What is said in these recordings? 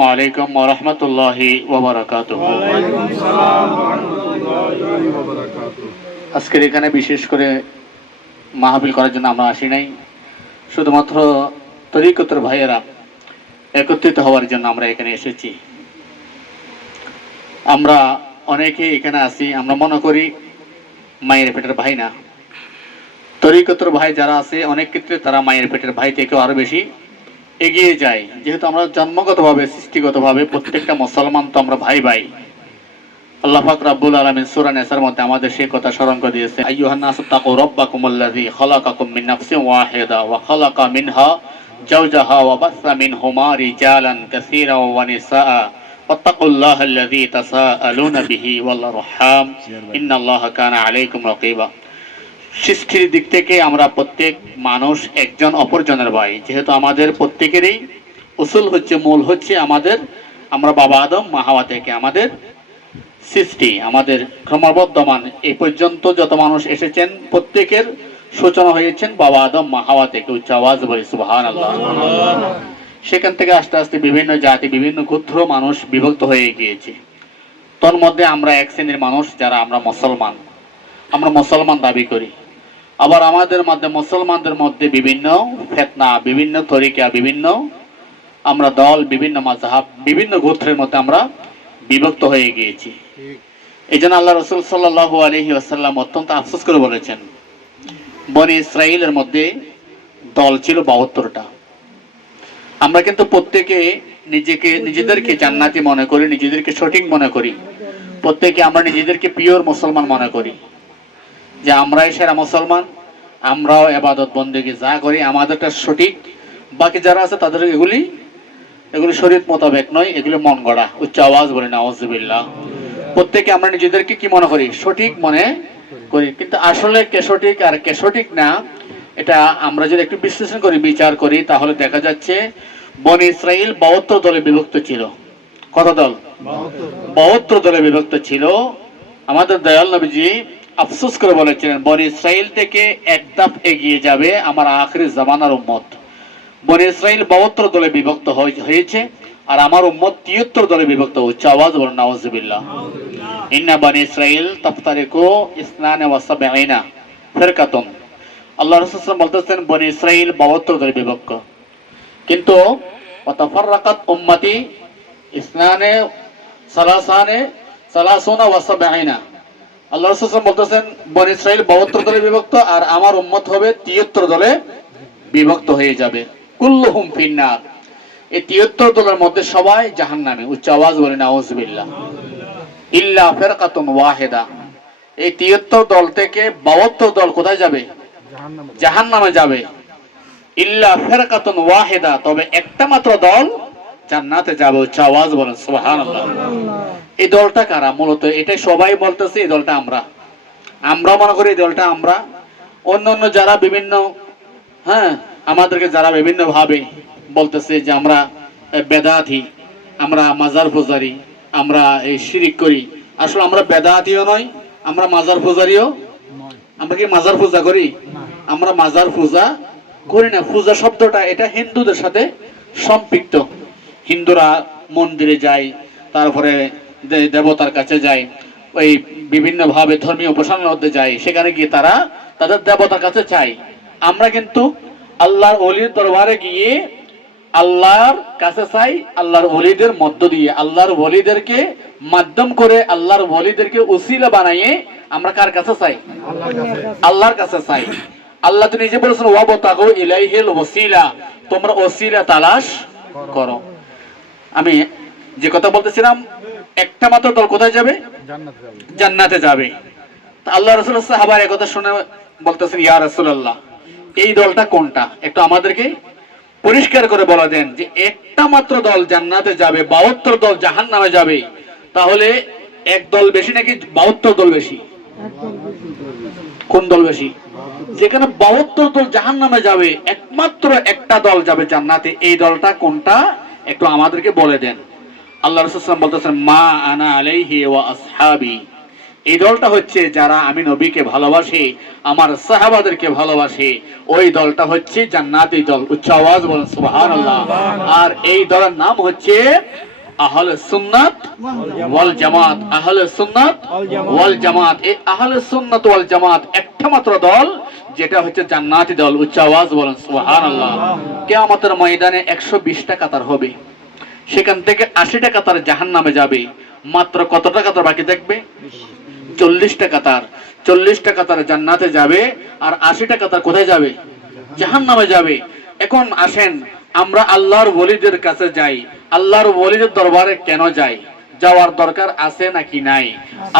আসসালামু আলাইকুম ওয়া রাহমাতুল্লাহি ওয়া বারাকাতুহু। আজকের এখানে বিশেষ করে মাহফিল করার জন্য আমরা আসি নাই। শুধুমাত্র তরিকতর ভাইয়েরা একত্রিত হওয়ার জন্য আমরা এখানে এসেছি। আমরা অনেকে এখানে আসি আমরা মনে করি মায়ের পেটের ভাই না। তরিকতর ভাই যারা আছে, অনেক ক্ষেত্রে তারা মায়ের পেটের ভাই থেকেও আরও বেশি। এগিয়ে যায় যেহেতু আমরা জন্মগতভাবে সৃষ্টিগতভাবে প্রত্যেকটা মুসলমান তো আমরা ভাই ভাই। আল্লাহ পাক রাব্বুল আলামিন সূরা নিসার মধ্যে আমাদের সেই কথা স্মরণ করে দিয়েছে আইয়ুহান নাসু তাকু খালাকাকুম মিন নাফসিন ওয়াহিদা ওয়া খালাকা মিনহা জাওজাহা ওয়া বাসসা মিনহুমা রিজালান কাসীরা ওয়া নিসাআ। সৃষ্টির দিক থেকে আমরা প্রত্যেক মানুষ একজন অপরজনের ভাই। যেহেতু আমাদের প্রত্যেকেরই উসুল হচ্ছে, মূল হচ্ছে আমাদের, আমরা বাবা আদম, মা হাওয়া থেকে আমাদের সৃষ্টি, আমাদের ক্রমবর্ধমান। এই পর্যন্ত যত মানুষ এসেছেন, প্রত্যেকের সূচনা হয়েছেন বাবা আদম, মা হাওয়া থেকে। উচ্চ আওয়াজ বলে সুবহান আল্লাহ সেখান থেকে আস্তে আস্তে বিভিন্ন জাতি, বিভিন্ন ক্ষুদ্র মানুষ বিভক্ত হয়ে গিয়েছে। তোর মধ্যে আমরা এক শ্রেণির মানুষ, যারা আমরা মুসলমান। আমরা মুসলমান দাবি করি। আবার আমাদের মধ্যে মুসলমানদের মধ্যে বিভিন্ন ফেতনা বিভিন্ন তরিকা বিভিন্ন আমরা দল বিভিন্ন মাঝহাব বিভিন্ন গোত্রের মধ্যে আমরা বিভক্ত হয়ে গিয়েছি। এই জন্য আল্লাহ রসুল সাল্লাহ আলহি আসাল্লাম অত্যন্ত আফসোস করে বলেছেন বনি ইসরায়েলের মধ্যে দল ছিল বাহাত্তরটা। আমরা কিন্তু প্রত্যেকে নিজেকে নিজেদেরকে জান্নাতি মনে করি নিজেদেরকে সঠিক মনে করি। প্রত্যেকে আমরা নিজেদেরকে পিওর মুসলমান মনে করি। যে আমরাই সেরা মুসলমান আমরাও এবাদত বন্দেকে যা করি আমাদেরটা সঠিক। বাকি যারা আছে তাদের এগুলি এগুলি শরীর মোতাবেক নয় এগুলি মন গড়া উচ্চ আওয়াজ বলি না আওয়াজবিল্লাহ প্রত্যেকে আমরা নিজেদেরকে কি মনে করি? সঠিক মনে করি। কিন্তু আসলে কে সঠিক আর কে সঠিক না এটা আমরা যদি একটু বিশ্লেষণ করি বিচার করি তাহলে দেখা যাচ্ছে বন ইসরায়েল বাহাত্তর দলে বিভক্ত ছিল। কত দল? বাহাত্তর দলে বিভক্ত ছিল। আমাদের দয়াল নবীজি আফসোস করে বলেছিলেন, বন ইসরায়েল থেকে এক এগিয়ে যাবে আমার আখরি জামানার উম্মত। বন ইসরায়েল বাহাত্তর দলে বিভক্ত হয়ে- হয়েছে আর আমার উম্মত তিয়াত্তর দলে বিভক্ত হচ্ছে। আওয়াজ বলেন নওয়াজবিল্লাহ ইন্না বন ইসরায়েল তাফতারিকু ইসনানে ওয়াসাবিনা ফিরকাতুন। আল্লাহ রাসূল বলতেছেন, বন ইসরায়েল বাহাত্তর দলে বিভক্ত। কিন্তু ওয়াতাফাররাকাত উম্মতি ইসনানে সালাসানে সালাসুনা ওয়াসাবিনা আল্লাহ রাসূল বলতেছেন বন ইসরায়েল বাহাত্তর দলে বিভক্ত আর আমার উম্মত হবে তিয়াত্তর দলে বিভক্ত হয়ে যাবে। কুল্লুহুম ফিন্নার। এই তিয়াত্তর দলের মধ্যে সবাই জাহান নামে উচ্চ আওয়াজ বলে নাউজবিল্লাহ ইল্লা ফেরকাতুন ওয়াহেদা। এই তিয়াত্তর দল থেকে বাহাত্তর দল কোথায় যাবে? জাহান নামে যাবে। ইল্লা ফেরকাতুন ওয়াহেদা। তবে একটা মাত্র দল জান্নাতে যাবে উচ্চ আওয়াজ বলেন সুবহানাল্লাহ। এই দলটা কারা? মূলত এটা সবাই বলতেছে এই দলটা আমরা। আমরা মনে করি এই দলটা আমরা। অন্য অন্য যারা বিভিন্ন হ্যাঁ আমাদেরকে যারা বিভিন্ন ভাবে বলতেছে যে আমরা বেদাতি আমরা মাজার পূজারি আমরা এই শিরিক করি। আসলে আমরা বেদাতিও নয় আমরা মাজার পূজারিও আমরা কি মাজার পূজা করি? আমরা মাজার পূজা করি না। পূজা শব্দটা এটা হিন্দুদের সাথে সম্পৃক্ত। হিন্দুরা মন্দিরে যায় তারপরে দেবতার কাছে যায়, ওই বিভিন্ন ভাবে ধর্মীয় উপাসনার মধ্যে যায়, সেখানে গিয়ে তারা তাদের দেবতার কাছে চায়। আমরা কিন্তু আল্লাহর অলির দরবারে গিয়ে আল্লাহর কাছে চাই, আল্লাহর অলিদের মধ্য দিয়ে, আল্লাহর ওলিদেরকে মাধ্যম করে, আল্লাহর ওলিদেরকে উসিলা বানাইয়ে আমরা কার কাছে চাই? আল্লাহর কাছে চাই। আল্লাহ তো নিজে বলেছেন, ওয়াবতাগু ইলাইহিল ওসিলা তোমরা ওসিলা তালাশ করো। আমি যে কথা বলতেছিলাম একটা মাত্র দল কোথায় যাবে? জান্নাতে যাবে। আল্লাহ রসুল সাহাবার একথা শুনে বলতেছেন ইয়া রাসূলুল্লাহ এই দলটা কোনটা? একটু আমাদেরকে পরিষ্কার করে বলা দেন যে একটা মাত্র দল জান্নাতে যাবে বাহাত্তর দল জাহান নামে যাবে। তাহলে এক দল বেশি নাকি বাহাত্তর দল বেশি? কোন দল বেশি? যেখানে বাহাত্তর দল জাহান নামে যাবে একমাত্র একটা দল যাবে জান্নাতে। এই দলটা কোনটা? একটু আমাদেরকে বলে দেন। আল্লাহ রসুলাম বলতেছেন মা আনা আলাইহি ওয়া আসহাবি। এই দলটা হচ্ছে যারা আমি নবীকে ভালোবাসি আমার সাহাবাদেরকে ভালোবাসি। ওই দলটা হচ্ছে জান্নাতি দল উচ্চ আওয়াজ বলেন সুবহানাল্লাহ। আর এই দলের নাম হচ্ছে আহলে সুন্নাত ওয়াল জামাত। আহলে সুন্নাত ওয়াল জামাত। এই আহলে সুন্নাত ওয়াল জামাত একটা মাত্র দল যেটা হচ্ছে জান্নাতি দল উচ্চ আওয়াজ বলেন সুবহানাল্লাহ। কিয়ামতের ময়দানে 120টা কাতার হবে। সেখান থেকে 80টা কাতার জাহান্নামে যাবে। মাত্র কতটা কাতার বাকি থাকবে? চল্লিশটা কাতার টাকা তার জান্নাতে যাবে আর আশি টাকা কাতার কোথায় যাবে? জাহান নামে যাবে। এখন আসেন, আমরা আল্লাহর বলিদের কাছে যাই। আল্লাহর ওলিদের দরবারে কেন যাই? যাওয়ার দরকার আছে নাকি নাই?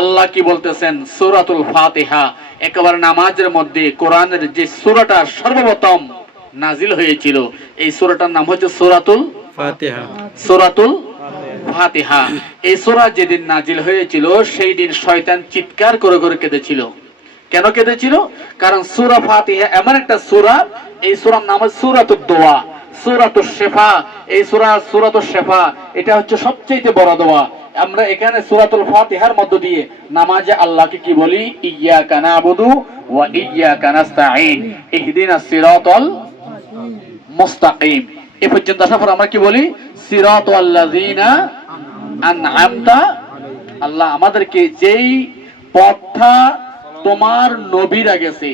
আল্লাহ কি বলতেছেন? সূরাতুল ফাতিহা। একেবারে নামাজের মধ্যে কোরআনের যে সূরাটা সর্বপ্রথম নাজিল হয়েছিল, এই সূরাটার নাম হচ্ছে সূরাতুল সূরাতুল ফাতিহা। এই সূরা যেদিন নাজিল হয়েছিল সেই দিন শয়তান চিৎকার করে করে কেঁদেছিল। কেন কেঁদেছিল? কারণ সূরা ফাতিহা এমন একটা সূরা এই সূরার নাম হচ্ছে সূরাতুদ দোয়া সূরাতুশ শেফা। এই সূরা সূরাতুশ শেফা এটা হচ্ছে সবচেয়ে বড় দোয়া। আমরা এখানে সুরাতুল ফাতিহার মধ্য দিয়ে নামাজে আল্লাহকে কি বলি? ইয়্যাকা নাবুদু ওয়া ইয়া নাস্তাঈন ইহদিনাস সিরাতাল মুস্তাকিম। এ পর্যন্ত আসার পর আমরা কি বলি? সিরাত আনআমতা আল্লাহ আমাদেরকে যেই পথটা তোমার নবীরা গেছে,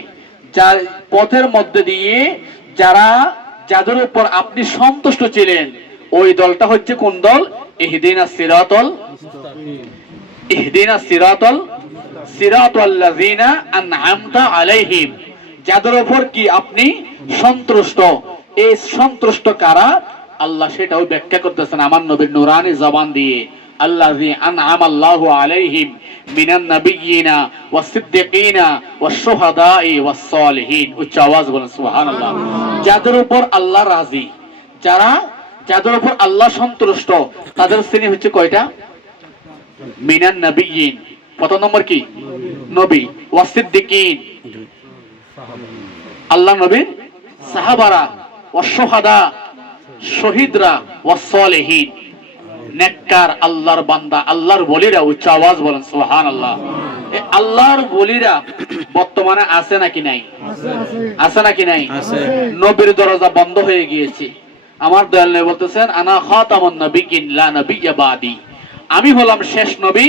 যার পথের মধ্যে দিয়ে যারা, যাদের উপর আপনি সন্তুষ্ট ছিলেন, ওই দলটা হচ্ছে কোন দল? ইহদিনা সিরাতল ইহদিনা সিরাতল সিরাতাল্লাযিনা আনআমতা আলাইহিম। যাদের উপর কি আপনি সন্তুষ্ট? এই সন্তুষ্ট কারা? আল্লাহ সেটাও ব্যাখ্যা করতেছেন আমার নবীর নুরানি জবান দিয়ে। যাদের উপর আল্লাহ রাজি, যারা, যাদের উপর আল্লাহ সন্তুষ্ট, তাদের শ্রেণি হচ্ছে কয়টা? মিনান নাবিয়্যিন। প্রথম নম্বর কি? নবী। ওয়াস সিদ্দিকিন। আল্লাহ নবীর সাহাবারা। ওয়াসহাদা শহীদরা ওয়াসলিহীন নেককার আল্লাহর বান্দা আল্লাহর বলিরা উচ্চ আওয়াজ বলেন সুবহানাল্লাহ। এই আল্লাহর বলিরা বর্তমানে আছে নাকি নাই? আছে নাকি নাই? নবীর দরজা বন্ধ হয়ে গিয়েছে। আমার দয়াল নবী বলতেছেন আনা খাতামুন নবিয়্যিন লা নবিয়্যা বাদি। আমি হলাম শেষ নবী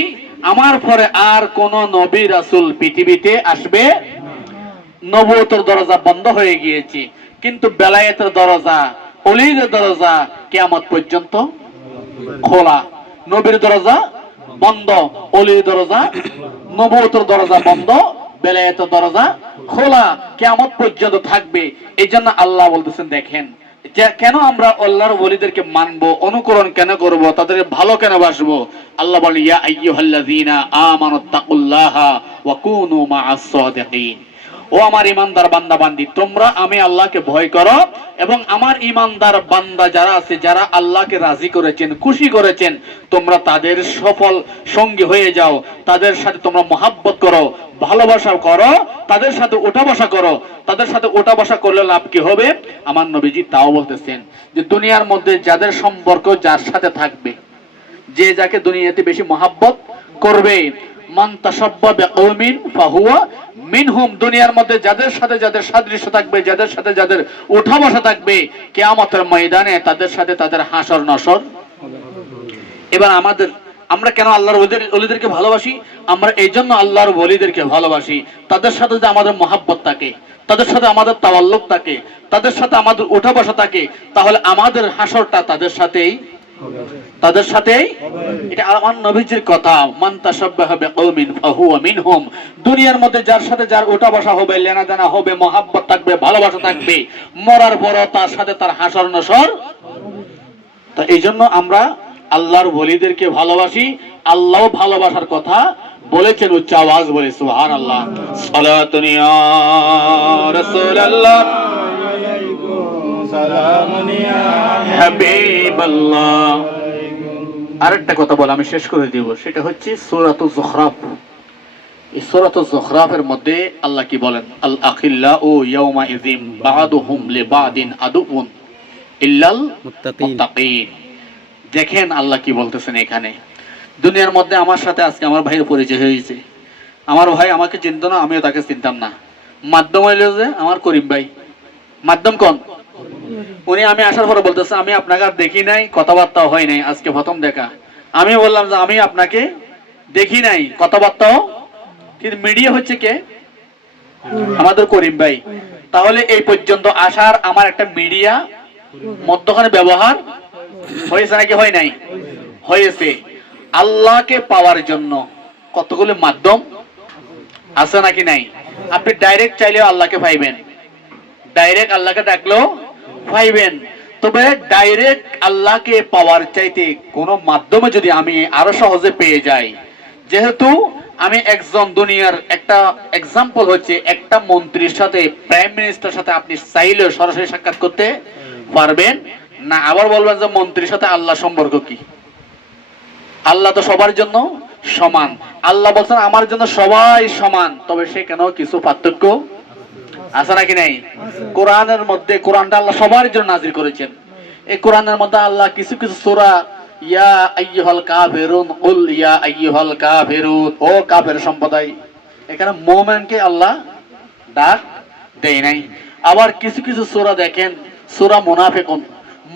আমার পরে আর কোন নবী রাসূল পৃথিবীতে আসবে নবুয়তের দরজা বন্ধ হয়ে গিয়েছে। কিন্তু বেলায়েতের দরজা, অলিদের দরজা কিয়ামত পর্যন্ত খোলা। নবীর দরজা বন্ধ, অলির দরজা নবুয়তের দরজা বন্ধ, বেলায়েতের দরজা খোলা, কিয়ামত পর্যন্ত থাকবে। এই জন্য আল্লাহ বলতেছেন, দেখেন কেন আমরা আল্লাহর ওলিদেরকে মানবো, অনুকরণ কেন করব, তাদের ভালো কেন বাসবো? আল্লাহ বলে ইয়া আইয়ুহাল্লাযীনা আমানুত্তাকুল্লাহা ওয়া কুনু মা'আস সাদিকিন ও আমার ইমানদার বান্দা বান্দি তোমরা আমি আল্লাহকে ভয় করো এবং আমার ইমানদার বান্দা যারা আছে, যারা আল্লাহকে রাজি করেছেন, খুশি করেছেন, তোমরা তাদের সফল সঙ্গী হয়ে যাও, তাদের সাথে তোমরা মহাব্বত করো, ভালোবাসা করো, তাদের সাথে ওঠা বসা করো, তাদের সাথে ওঠা বসা করলে লাভ কি হবে? আমার নবীজি তাও বলতেছেন যে, দুনিয়ার মধ্যে যাদের সম্পর্ক যার সাথে থাকবে, যে যাকে দুনিয়াতে বেশি মহাব্বত করবে, মান তাসাব্বা ফাহুয়া মিনহুম দুনিয়ার মধ্যে যাদের সাথে যাদের সাদৃশ্য থাকবে, যাদের সাথে যাদের উঠা বসা থাকবে, কিয়ামতের ময়দানে তাদের সাথে তাদের হাসর নসর এবার আমাদের, আমরা কেন আল্লাহর ওলিদেরকে ভালোবাসি? আমরা এই জন্য আল্লাহর ওলিদেরকে ভালোবাসি। তাদের সাথে যে আমাদের মহাব্বত থাকে, তাদের সাথে আমাদের তাওয়াল্লুক থাকে, তাদের সাথে আমাদের উঠা বসা থাকে, তাহলে আমাদের হাসরটা তাদের সাথেই তাদের সাথেই এটা আমার নবীজির কথা, মান তাসাব্বাহা বিকওমিন ফাহুয়া মিনহুম দুনিয়ার মধ্যে যার সাথে যার ওঠা বসা হবে, লেনা দেনা হবে, মহাব্বত থাকবে, ভালোবাসা থাকবে, মরার পরও তার সাথে তার হাসর নসর। তো এই জন্য আমরা আল্লাহর বলিদেরকে ভালোবাসি, আল্লাহ ভালোবাসার কথা বলেছেন উচ্চ আওয়াজ বলে সুহান আল্লাহ সালাতুন ইয়া রাসূলুল্লাহ। আরেকটা কথা বলে আমি শেষ করে দিব। সেটা হচ্ছে সূরাতু এই সূরাতু মধ্যে আল্লাহ কি বলেন? আল আখিল্লা ও ইয়াউমা বা'দুহুম লিবাদিন আদুউন ইল্লাল মুত্তাকিন। দেখেন আল্লাহ কি বলতেছেন এখানে। দুনিয়ার মধ্যে আমার সাথে আজকে আমার ভাইয়ের পরিচয় হয়েছে। আমার ভাই আমাকে চিনত না আমিও তাকে চিনতাম না। মাধ্যম হইল যে আমার করিম ভাই। মাধ্যম কোন? উনি আমি আসার পরে বলতেছে, আমি আপনাকে আর দেখি নাই, কথাবার্তাও হয় নাই, আজকে প্রথম দেখা। আমি বললাম যে, আমি আপনাকে দেখি নাই, কথাবার্তাও? কিন্তু মিডিয়া হচ্ছে কে? আমাদের করিম ভাই। তাহলে এই পর্যন্ত আসার আমার একটা মিডিয়া মধ্যখানে ব্যবহার হয়েছে নাকি হয় নাই? হয়েছে। আল্লাহকে পাওয়ার জন্য কতগুলো মাধ্যম আছে নাকি নাই? আপনি ডাইরেক্ট চাইলেও আল্লাহকে পাইবেন। ডাইরেক্ট আল্লাহকে ডাকলেও পাইবেন। তবে ডাইরেক্ট আল্লাহকে পাওয়ার চাইতে কোনো মাধ্যমে যদি আমি আরও সহজে পেয়ে যাই, যেহেতু আমি একজন দুনিয়ার একটা এক্সাম্পল হচ্ছে, একটা মন্ত্রীর সাথে প্রাইম মিনিস্টার সাথে আপনি চাইলে সরাসরি সাক্ষাৎ করতে পারবেন। না, আবার বলবেন যে মন্ত্রীর সাথে আল্লাহ সম্পর্ক কি? আল্লাহ তো সবার জন্য সমান। আল্লাহ বলছেন, আমার জন্য সবাই সমান। তবে সে কেন কিছু পার্থক্য আছে নাকি নাই? কোরআনের মধ্যে কোরআনটা আল্লাহ সবার জন্য নাজির করেছেন। এই কোরআনের মধ্যে আল্লাহ কিছু কিছু সূরা, ইয়া ইয়া ও কাফের সম্প্রদায়, এখানে মুমিনকে আল্লাহ ডাক দেয় নাই। আবার কিছু কিছু সূরা দেখেন, সূরা মুনাফিকুন।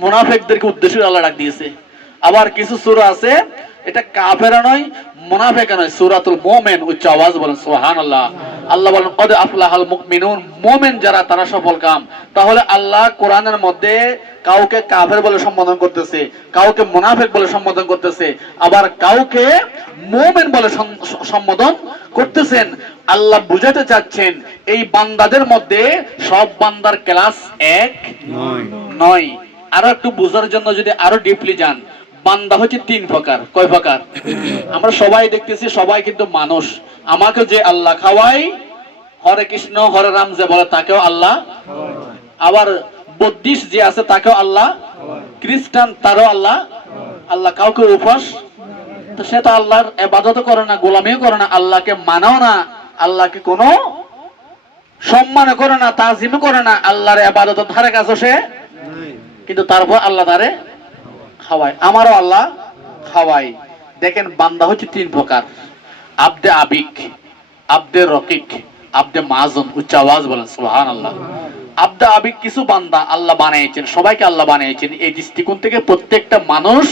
মুনাফিকদেরকে উদ্দেশ্য আল্লাহ ডাক দিয়েছে। আবার কিছু সূরা আছে এটা কাফেরা নয় মুনাফিকা নয়। সূরাতুল মুমিন উচ্চ আওয়াজ বলেন সুবহানাল্লাহ। আল্লাহ বলেন কদ আফলাহাল মুমিনুন মুমিন যারা তারা সফল কাম। তাহলে আল্লাহ কোরআনের মধ্যে কাউকে কাফের বলে সম্বোধন করতেছে কাউকে মুনাফিক বলে সম্বোধন করতেছে আবার কাউকে মুমিন বলে সম্বোধন করতেছেন। আল্লাহ বুঝাতে চাচ্ছেন এই বান্দাদের মধ্যে সব বান্দার ক্লাস এক নয়। আরও একটু বোঝার জন্য যদি আরও ডিপলি যান বান্দা হচ্ছে তিন প্রকার। কয় প্রকার? আমরা সবাই দেখতেছি সবাই কিন্তু মানুষ। আমাকে যে আল্লাহ খাওয়াই হরে কৃষ্ণ হরে রাম যে বলে তাকেও আল্লাহ আবার বৌদ্ধিস্ট যে আছে তাকেও আল্লাহ খ্রিস্টান তারও আল্লাহ আল্লাহ কাউকে উপাস? তো সে তো আল্লাহর এবাদত করে না গোলামিও করে না আল্লাহকে মানাও না আল্লাহকে কোনো সম্মান করে না তাজিম করে না আল্লাহর এবাদত ধারে কাছে সে কিন্তু তারপর আল্লাহ তারে খাওয়ায়, আমারও আল্লাহ খাওয়াই দেখেন, বান্দা হচ্ছে তিন প্রকার। আব্দে আবিক, আব্দে রকিক, আব্দে মাজন উচ্চ আওয়াজ বলেন সুহান আল্লাহ আব্দে আবিক কিছু বান্দা আল্লাহ বানিয়েছেন, সবাইকে আল্লাহ বানিয়েছেন। এই দৃষ্টিকোণ থেকে প্রত্যেকটা মানুষ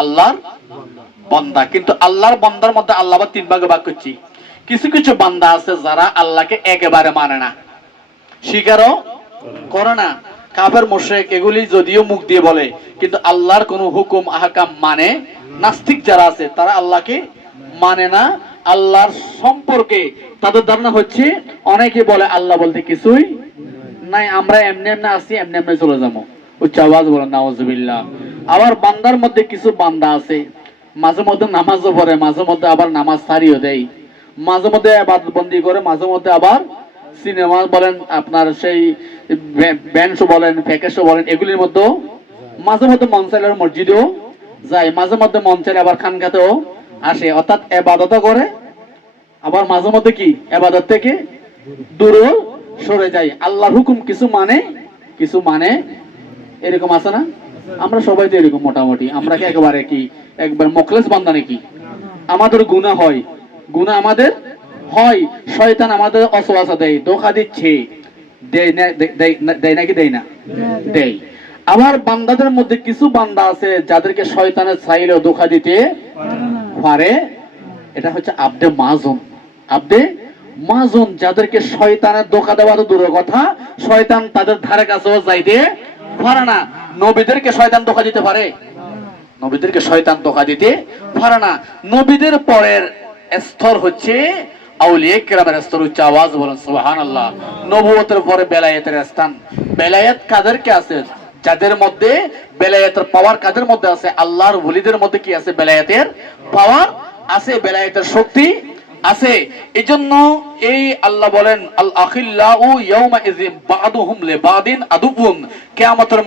আল্লাহর বান্দা। কিন্তু আল্লাহর বান্দার মধ্যে আল্লাহ তিন ভাগে ভাগ করছি। কিছু কিছু বান্দা আছে যারা আল্লাহকে একেবারে মানে না, স্বীকারও করে না। কাফের মোশেক এগুলি যদিও মুখ দিয়ে বলে, কিন্তু আল্লাহর কোনো হুকুম, আহকাম মানে নাস্তিক যারা আছে, তারা আল্লাহকে মানে না। আল্লাহর সম্পর্কে তাদের ধারণা হচ্ছে, অনেকে বলে, আল্লাহ বলতে কিছুই নাই, আমরা এমনি এমনি আসি, এমনি এমনি চলে যাব। উচ্চ আওয়াজ বলে নাওজবিল্লাহ আবার বান্দার মধ্যে কিছু বান্দা আছে, মাঝে মধ্যে নামাজও পড়ে, মাঝে মধ্যে আবার নামাজ সারিও দেয়, মাঝে মধ্যে আবাদ বন্দি করে, মাঝে মধ্যে আবার সিনেমা বলেন, আপনার সেই ব্যান্ড শো বলেন প্যাকেজ বলেন, এগুলির মধ্যেও মাঝে মধ্যে মঞ্চালের মসজিদেও যায়, মাঝে মধ্যে মঞ্চালে আবার খানখাতেও আসে। অর্থাৎ এবাদত করে, আবার মাঝে মধ্যে কি? এবাদত থেকে দূরে সরে যায়। আল্লাহর হুকুম কিছু মানে কিছু মানে এরকম আছে না? আমরা সবাই তো এরকম মোটামুটি। আমরা কি একেবারে কি, একবার মকলেস বান্দা নাকি? আমাদের গুনাহ হয়। গুনাহ আমাদের হয় শয়তান আমাদের অসওয়াসা দেয় ধোকা দিচ্ছে। দেয় নাকি দেয় না? দেয় আবার বান্দাদের মধ্যে কিছু বান্দা আছে যাদেরকে শয়তানের চাইলেও ধোকা দিতে পারে। এটা হচ্ছে আব্দে মাজুন আব্দে মাজুন যাদেরকে শয়তানের ধোকা দেওয়া তো দূরের কথা শয়তান তাদের ধারে কাছেও যাইতে পারে না। নবীদেরকে শয়তান ধোকা দিতে পারে? নবীদেরকে শয়তান ধোকা দিতে পারে না। নবীদের পরের স্তর হচ্ছে আওয়াজ বলেন সুবাহান আল্লাহ পরে বেলায়েতের স্থান। বেলায়েত আছে? যাদের মধ্যে বেলায়েতের পাওয়ার কাদের মধ্যে আছে? আল্লাহর মধ্যে কি আছে? বেলায়েতের পাওয়ার আছে, বেলায়েতের শক্তি আছে। এই জন্য এই আল্লাহ বলেন আল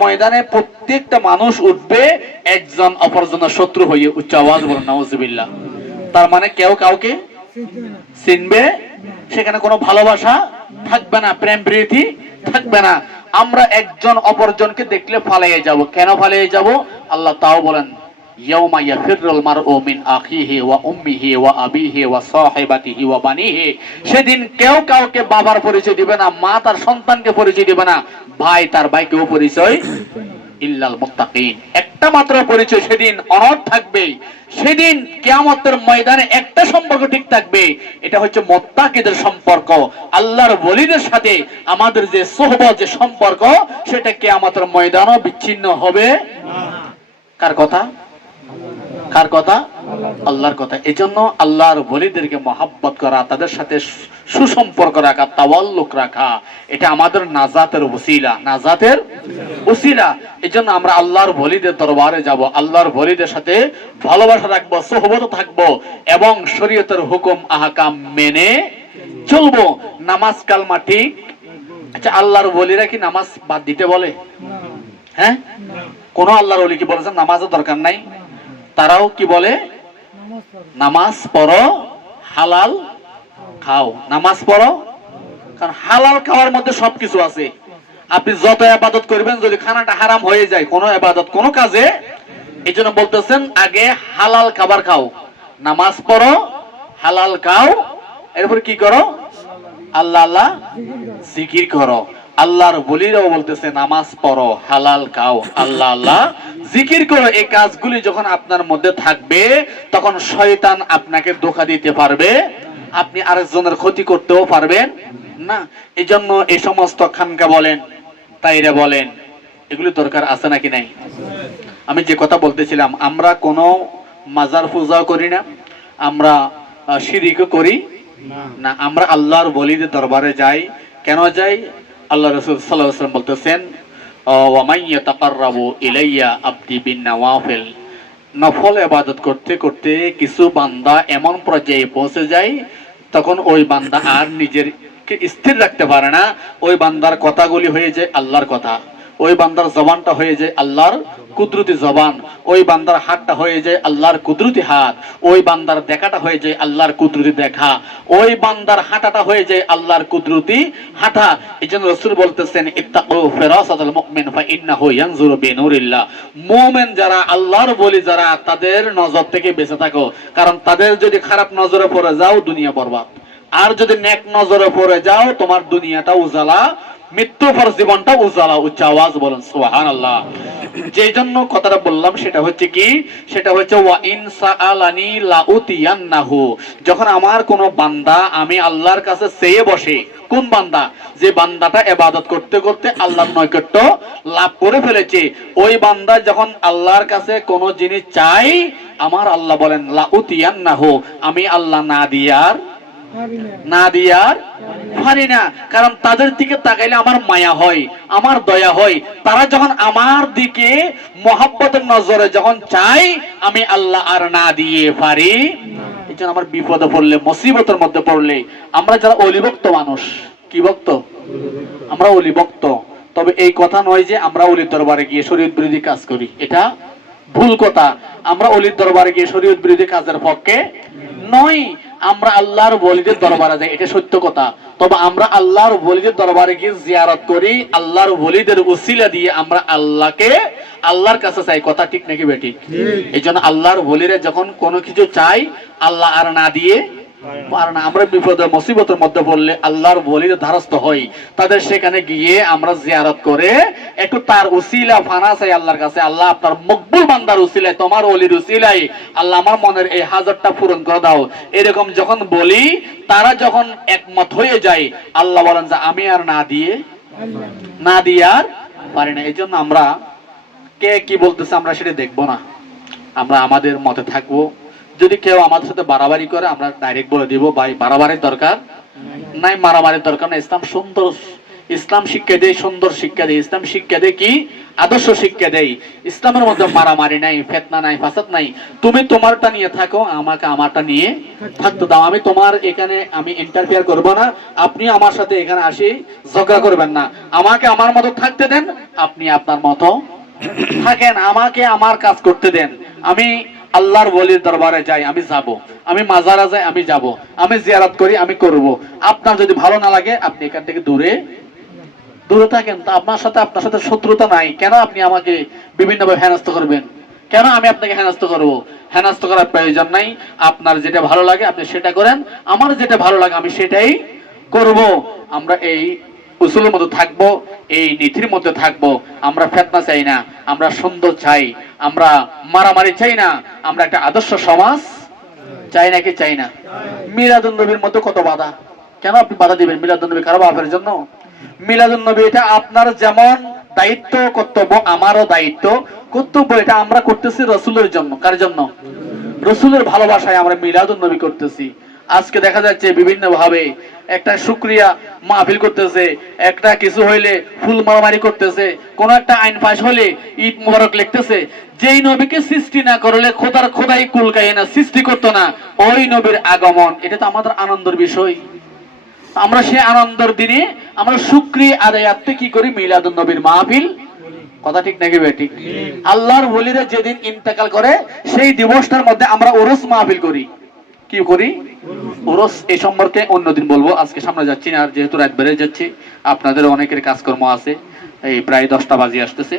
ময়দানে প্রত্যেকটা মানুষ উঠবে, একজন অপরজনের শত্রু হয়ে উচ্চ আওয়াজ বলেন, নাউজুবিল্লাহ। তার মানে কেউ কাউকে চিনবে? সেখানে কোনো ভালোবাসা থাকবে না, প্রেম প্রীতি থাকবে না। আমরা একজন অপরজনকে দেখলে ফালাইয়ে যাব। কেন ফালাইয়ে যাব? আল্লাহ তাও বলেন সেদিন কেউ কাউকে বাবার পরিচয় দিবে না, মা তার সন্তানকে পরিচয় দিবে না, ভাই তার ভাইকেও পরিচয় ইল্লাল মুত্তাকিন। একটা মাত্র পরিচয় সেদিন অনর থাকবে। সেদিন কেয়ামতের ময়দানে একটা সম্পর্ক ঠিক থাকবে। এটা হচ্ছে মোত্তাকিদের সম্পর্ক। আল্লাহর বলিদের সাথে আমাদের যে সোহবত, যে সম্পর্ক, সেটা কেয়ামতের ময়দানও বিচ্ছিন্ন হবে। কার কথা? কার কথা? আল্লাহর কথা। এই জন্য আল্লাহর বলিদেরকে মহাব্বত করা, তাদের সাথে সুসম্পর্ক রাখা, তাওয়াল্লুক রাখা, এটা আমাদের নাজাতের ওসিলা। নাজাতের ওসিলা। এই জন্য আমরা আল্লাহর বলিদের দরবারে যাব, আল্লাহর বলিদের সাথে ভালোবাসা রাখব, সহবত থাকব এবং শরীয়তের হুকুম, আহকাম মেনে চলবো। নামাজ কালমা ঠিক? আচ্ছা আল্লাহর বলিরা কি নামাজ বাদ দিতে বলে? হ্যাঁ? কোন আল্লাহর ওলি কি বলেছেন? নামাজের দরকার নাই? তারাও কি বলে? নামাজ পড়ো, হালাল খাও, নামাজ পড়ো, কারণ হালাল খাওয়ার মধ্যে সবকিছু আছে। আপনি যত আবাদত করবেন, যদি খানাটা হারাম হয়ে যায়, কোনো আবাদত, কোনো কাজে, এই জন্য বলতেছেন, আগে হালাল খাবার খাও, নামাজ পড়ো, হালাল খাও, এরপর কি করো? আল্লাহ আল্লাহ জিকির করো। আল্লাহর বলিরাও বলতেছে, নামাজ পড়ো, হালাল খাও, আল্লাহ আল্লাহ জিকির করো। এই কাজগুলি যখন আপনার মধ্যে থাকবে, তখন শয়তান আপনাকে ধোকা দিতে পারবে। আপনি আরেকজনের ক্ষতি করতেও পারবেন না। এই জন্য এই সমস্ত খানকা বলেন তাইরা বলেন এগুলি দরকার আছে নাকি নাই? আমি যে কথা বলতেছিলাম আমরা কোনো মাজার পূজাও করি না আমরা আহ, করি না। আমরা আল্লাহর বলিদের দরবারে যাই। কেন যাই? আল্লাহ রসুল সাল্লাম বলতেছেন ইলাইয়া নফল এবাদত করতে করতে কিছু বান্দা এমন পর্যায়ে পৌঁছে যায় তখন ওই বান্দা আর নিজের কে স্থির রাখতে পারে না। ওই বান্দার কথাগুলি হয়ে যায় আল্লাহর কথা। ওই বান্দার জবানটা হয়ে যায় আল্লাহর কুদরতি জবান, ওই বান্দার হাতটা হয়ে যায় আল্লাহর কুদরতি হাত, ওই বান্দার দেখাটা হয়ে যায় আল্লাহর কুদরতি দেখা, ওই বান্দার হাঁটাটা হয়ে যায় আল্লাহর কুদরতি হাঁটা। এই জন্য রসুল বলতেছেন যারা আল্লাহর বলি, যারা তাদের নজর থেকে বেঁচে থাকো, কারণ তাদের যদি খারাপ নজরে পড়ে যাও, দুনিয়া বরবাদ। আর যদি নেক নজরে পড়ে যাও, তোমার দুনিয়াটা উজালা মৃত্যু পর জীবনটা উজালা উচ্চ আওয়াজ বলেন সুবহান আল্লাহ যে জন্য কথাটা বললাম, সেটা হচ্ছে কি? সেটা হচ্ছে, ওয়া ইন সাআলানি লাউতিয়ান্নাহু। যখন আমার কোন বান্দা আমি আল্লাহর কাছে চেয়ে বসে, কোন বান্দা? যে বান্দাটা এবাদত করতে করতে আল্লাহর নৈকট্য লাভ করে ফেলেছে, ওই বান্দা যখন আল্লাহর কাছে কোনো জিনিস চাই, আমার আল্লাহ বলেন, লাউতিয়ান্নাহু। আমি আল্লাহ না দিয়ার না। দিয়ার পারি না। কারণ তাদের দিকে তাকাইলে আমার মায়া হয়, আমার দয়া হয়। তারা যখন আমার দিকে মহাব্বতের নজরে যখন চাই আমি আল্লাহ আর না দিয়ে পারি। এই আমার বিপদে পড়লে, মুসিবতের মধ্যে পড়লে আমরা যারা অলিভক্ত মানুষ, কি ভক্ত? আমরা অলিভক্ত। তবে এই কথা নয় যে আমরা অলির দরবারে গিয়ে শরীর বিরোধী কাজ করি। এটা ভুল কথা। আমরা অলির দরবারে গিয়ে শরীয়ত বিরোধী কাজের পক্ষে নয় আমরা আল্লাহর বলিদের দরবারে যাই এটা সত্য কথা। তবে আমরা আল্লাহর বলিদের দরবারে গিয়ে জিয়ারত করি আল্লাহর বলিদের উসিলা দিয়ে আমরা আল্লাহকে আল্লাহর কাছে চাই। কথা ঠিক নাকি বেটি এই জন্য আল্লাহর বলিরে যখন কোনো কিছু চাই আল্লাহ আর না দিয়ে না আমরা বিপদে, মুসিবতের মধ্যে পড়লে আল্লাহর বলির ধারস্থ হই। তাদের সেখানে গিয়ে আমরা জিয়ারত করে, একটু তার উসিলা, ফানা চাই আল্লাহর কাছে। আল্লাহ আপনার মকবুল বান্দার উসিলায়, তোমার অলির উসিলাই আল্লাহ আমার মনের এই হাজারটা পূরণ করে দাও। এরকম যখন বলি, তারা যখন একমত হয়ে যায়, আল্লাহ বলেন যে, আমি আর না দিয়ে না দিয়ে আর পারি না। এই জন্য আমরা কে কি বলতেছে আমরা সেটা দেখব না। আমরা আমাদের মতে থাকব। যদি কেউ আমাদের সাথে বাড়াবাড়ি করে, আমরা ডাইরেক্ট বলে দিব, ভাই, বাড়াবাড়ির দরকার নাই, মারামারির দরকার না ইসলাম সুন্দর, ইসলাম শিক্ষা দেয় সুন্দর শিক্ষা দেয় ইসলাম শিক্ষা দেয় কি? আদর্শ শিক্ষা দেয় ইসলামের মধ্যে মারামারি নাই, ফেতনা নাই, ফাসাদ নাই। তুমি তোমারটা নিয়ে থাকো, আমাকে আমারটা নিয়ে থাকতে দাও। আমি তোমার এখানে, আমি ইন্টারফেয়ার করব না। আপনি আমার সাথে এখানে আসি, ঝগড়া করবেন না। আমাকে আমার মতো থাকতে দেন, আপনি আপনার মতো থাকেন। আমাকে আমার কাজ করতে দেন। আমি আল্লাহর বলির দরবারে যাই, আমি যাব। আমি মাজারা যাই, আমি যাব। আমি জিয়ারত করি, আমি করব। আপনার যদি ভালো না লাগে, আপনি এখান থেকে দূরে দূরে থাকেন। তা আপনার সাথে আপনার সাথে শত্রুতা নাই। কেন আপনি আমাকে বিভিন্নভাবে হেনস্থ করবেন? কেন আমি আপনাকে হেনস্থ করব? হেনস্থ করার প্রয়োজন নাই। আপনার যেটা ভালো লাগে, আপনি সেটা করেন। আমার যেটা ভালো লাগে, আমি সেটাই করব। আমরা এই উসুলের মধ্যে থাকব, এই নীতির মধ্যে থাকব। আমরা ফেতনা চাই না, আমরা সুন্দর চাই, আমরা মারামারি চাই না, আমরা একটা আদর্শ সমাজ চাই নাকি চাই না? মিলাদুন নবীর মধ্যে কত বাধা? কেন আপনি বাধা দিবেন মিলাদুন নবী কারও বাপের জন্য? মিলাদুন নবী, এটা আপনার যেমন দায়িত্ব, কর্তব্য, আমারও দায়িত্ব। কর্তব্য এটা আমরা করতেছি রসুলের জন্য। কার জন্য? রসুলের ভালোবাসায় আমরা মিলাদুন নবী করতেছি। আজকে দেখা যাচ্ছে বিভিন্ন ভাবে একটা শুক্রিয়া মাহফিল করতেছে একটা কিছু হইলে ফুল মারামারি করতেছে কোন একটা আইন পাশ হলে ঈদ মুবারক লিখতেছে। যেই নবীকে সৃষ্টি না করলে খোদার খোদাই কুলকাই না সৃষ্টি করতো না ওই নবীর আগমন। এটা তো আমাদের আনন্দের বিষয়। আমরা সে আনন্দের দিনে আমরা শুক্রিয়া আদায়ার্থে কি করি? মিলাদুন নবীর মাহফিল কথা ঠিক নাকি বেঠিক আল্লাহর বলিরা যেদিন ইন্তেকাল করে সেই দিবসটার মধ্যে আমরা ওরস মাহফিল করি। কি করি? ওরস এই সম্পর্কে অন্যদিন বলব। আজকে সামনে যাচ্ছি না, আর যেহেতু রাত বেড়ে যাচ্ছে, আপনাদের অনেকের কাজকর্ম আছে। এই প্রায় দশটা বাজে আসতেছে।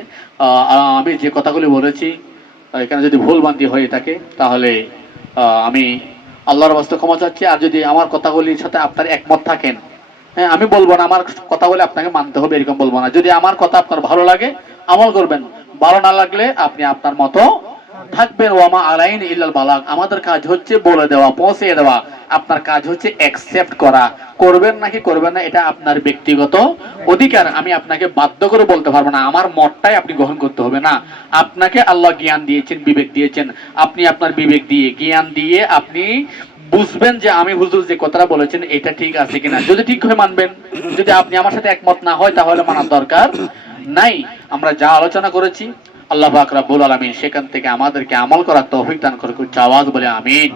আর আমি যে কথাগুলি বলেছি, এখানে যদি ভুল বান্তি হয়ে থাকে, তাহলে আমি আল্লাহর বাস্তে ক্ষমা চাচ্ছি। আর যদি আমার কথাগুলির সাথে আপনার একমত থাকেন হ্যাঁ আমি বলব না, আমার কথা বলে আপনাকে মানতে হবে, এরকম বলব না। যদি আমার কথা আপনার ভালো লাগে, আমল করবেন। ভালো না লাগলে আপনি আপনার মতো থাকবেন ওয়ামা আলাইন ইল্লাল বালাগ। আমাদের কাজ হচ্ছে বলে দেওয়া, পৌঁছে দেওয়া। আপনার কাজ হচ্ছে অ্যাকসেপ্ট করা। করবেন নাকি করবেন না, এটা আপনার ব্যক্তিগত অধিকার। আমি আপনাকে বাধ্য করে বলতে পারব না। আমার মতটাই আপনি গ্রহণ করতে হবে না। আপনাকে আল্লাহ জ্ঞান দিয়েছেন, বিবেক দিয়েছেন। আপনি আপনার বিবেক দিয়ে, জ্ঞান দিয়ে আপনি বুঝবেন যে আমি হুজুর যে কথাটা বলেছেন, এটা ঠিক আছে কিনা। যদি ঠিক হয়ে মানবেন। যদি আপনি আমার সাথে একমত না হয়, তাহলে মানার দরকার নাই। আমরা যা আলোচনা করেছি আল্লাহ পাক রাব্বুল আলামিন সেখান থেকে আমাদেরকে আমল করার তৌফিক দান করে আওয়াজ বলে আমিন।